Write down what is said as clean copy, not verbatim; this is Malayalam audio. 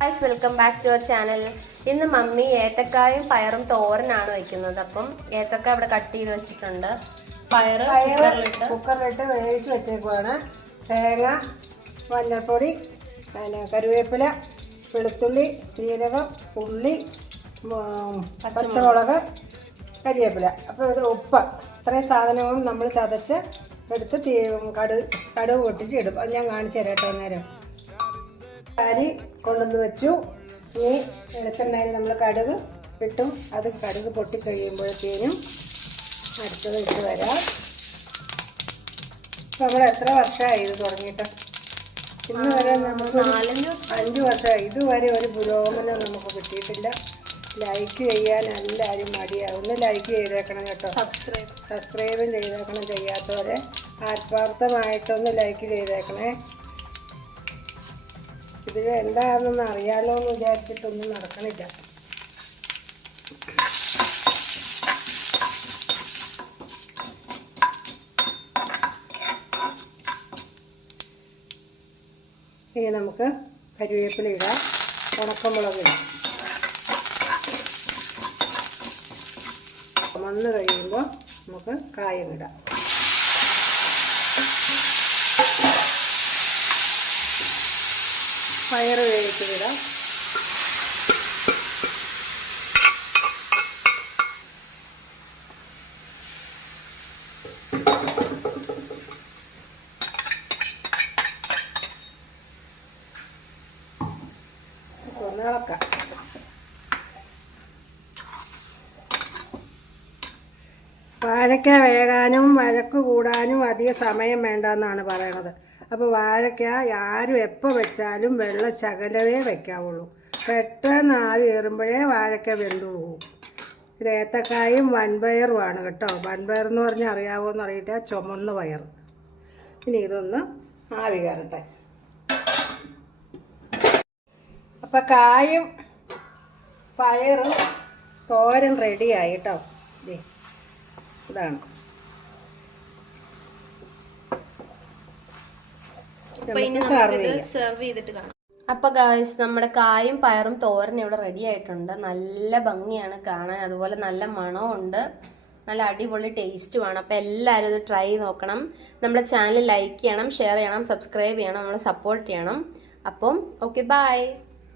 Guys, welcome back to our channel. ഇന്ന് മമ്മി ഏത്തക്കായും പയറും തോരനാണ് വെക്കുന്നത്. അപ്പം ഏത്തക്ക ഇവിടെ കട്ട് ചെയ്ത് വെച്ചിട്ടുണ്ട്. പയറ് കുക്കറിലിട്ട് വേവിച്ച് വെച്ചേക്കുവാണ്. തേങ്ങ, മഞ്ഞൾപ്പൊടി, കറിവേപ്പില, വെളുത്തുള്ളി, ജീരകം, ഉള്ളി, പച്ചമുളക്, കരിവേപ്പില. അപ്പോൾ ഇത് ഉപ്പ്, ഇത്രയും സാധനങ്ങളും നമ്മൾ ചതച്ച് എടുത്ത് കടുക് പൊട്ടിച്ച് ഇടും. അത് ഞാൻ കാണിച്ചു തരാം കേട്ടോ. നേരം അരി കൊണ്ടുവന്ന് വെച്ചു. ഇനി വെളിച്ചെണ്ണയിൽ നമ്മൾ കടുക് ഇട്ടും അത് കടുക് പൊട്ടിക്കഴിയുമ്പോഴത്തേനും അടുത്തത് ഇട്ട് വരാം. നമ്മൾ എത്ര വർഷമായി ഇത് തുടങ്ങിയിട്ട്? ഇന്ന് വരെ നമുക്ക് 5 വർഷമായി. ഇതുവരെ ഒരു പുരോഗമനം നമുക്ക് കിട്ടിയിട്ടില്ല. ലൈക്ക് ചെയ്യാൻ എല്ലാവരും മടിയാവും. ഒന്ന് ലൈക്ക് ചെയ്തേക്കണം കേട്ടോ. സബ്സ്ക്രൈബും ചെയ്തേക്കണം. ചെയ്യാത്തവരെ ആത്മാർത്ഥമായിട്ടൊന്ന് ലൈക്ക് ചെയ്തേക്കണേ. ഇതിൽ എന്താണെന്ന് അറിയാലോ എന്ന് വിചാരിച്ചിട്ടൊന്നും നടക്കണില്ല. ഇനി നമുക്ക് കരിവേപ്പില ഇടാം, ഉണക്കമുളക് ഇടാം. വന്ന് കഴിയുമ്പോൾ നമുക്ക് കായം ഇടാം. പയറ് വേവിച്ചിടാം. ഒന്ന് ഇളക്കാം. വാഴയ്ക്ക വേകാനും വഴക്ക് കൂടാനും അധികം സമയം വേണ്ടെന്നാണ് പറയണത്. അപ്പോൾ വാഴയ്ക്ക ആരും എപ്പോൾ വെച്ചാലും വെള്ളം ശകലമേ വയ്ക്കാവുള്ളൂ. പെട്ടെന്ന് ആവി കയറുമ്പോഴേ വാഴയ്ക്ക വെന്തു പോകും. ഇത് ഏത്തക്കായും വൻപയറുമാണ് കേട്ടോ. വൻപയർ എന്ന് പറഞ്ഞാൽ അറിയാവോ എന്ന് അറിയില്ല, ചുമന്ന പയർ. ഇനി ഇതൊന്ന് ആവി കയറട്ടെ. അപ്പം കായും പയറും തോരൻ റെഡിയായി കേട്ടോ. ഇതാണ്. സെർവ് ചെയ്തിട്ട് കാണാം. അപ്പൊ ഗായ്സ്, നമ്മുടെ കായും പയറും തോരൻ ഇവിടെ റെഡി ആയിട്ടുണ്ട്. നല്ല ഭംഗിയാണ് കാണാൻ, അതുപോലെ നല്ല മണമുണ്ട്, നല്ല അടിപൊളി ടേസ്റ്റുമാണ്. അപ്പൊ എല്ലാവരും ഇത് ട്രൈ നോക്കണം. നമ്മുടെ ചാനൽ ലൈക്ക് ചെയ്യണം, ഷെയർ ചെയ്യണം, സബ്സ്ക്രൈബ് ചെയ്യണം, നമ്മളെ സപ്പോർട്ട് ചെയ്യണം. അപ്പം ഓക്കെ, ബൈ.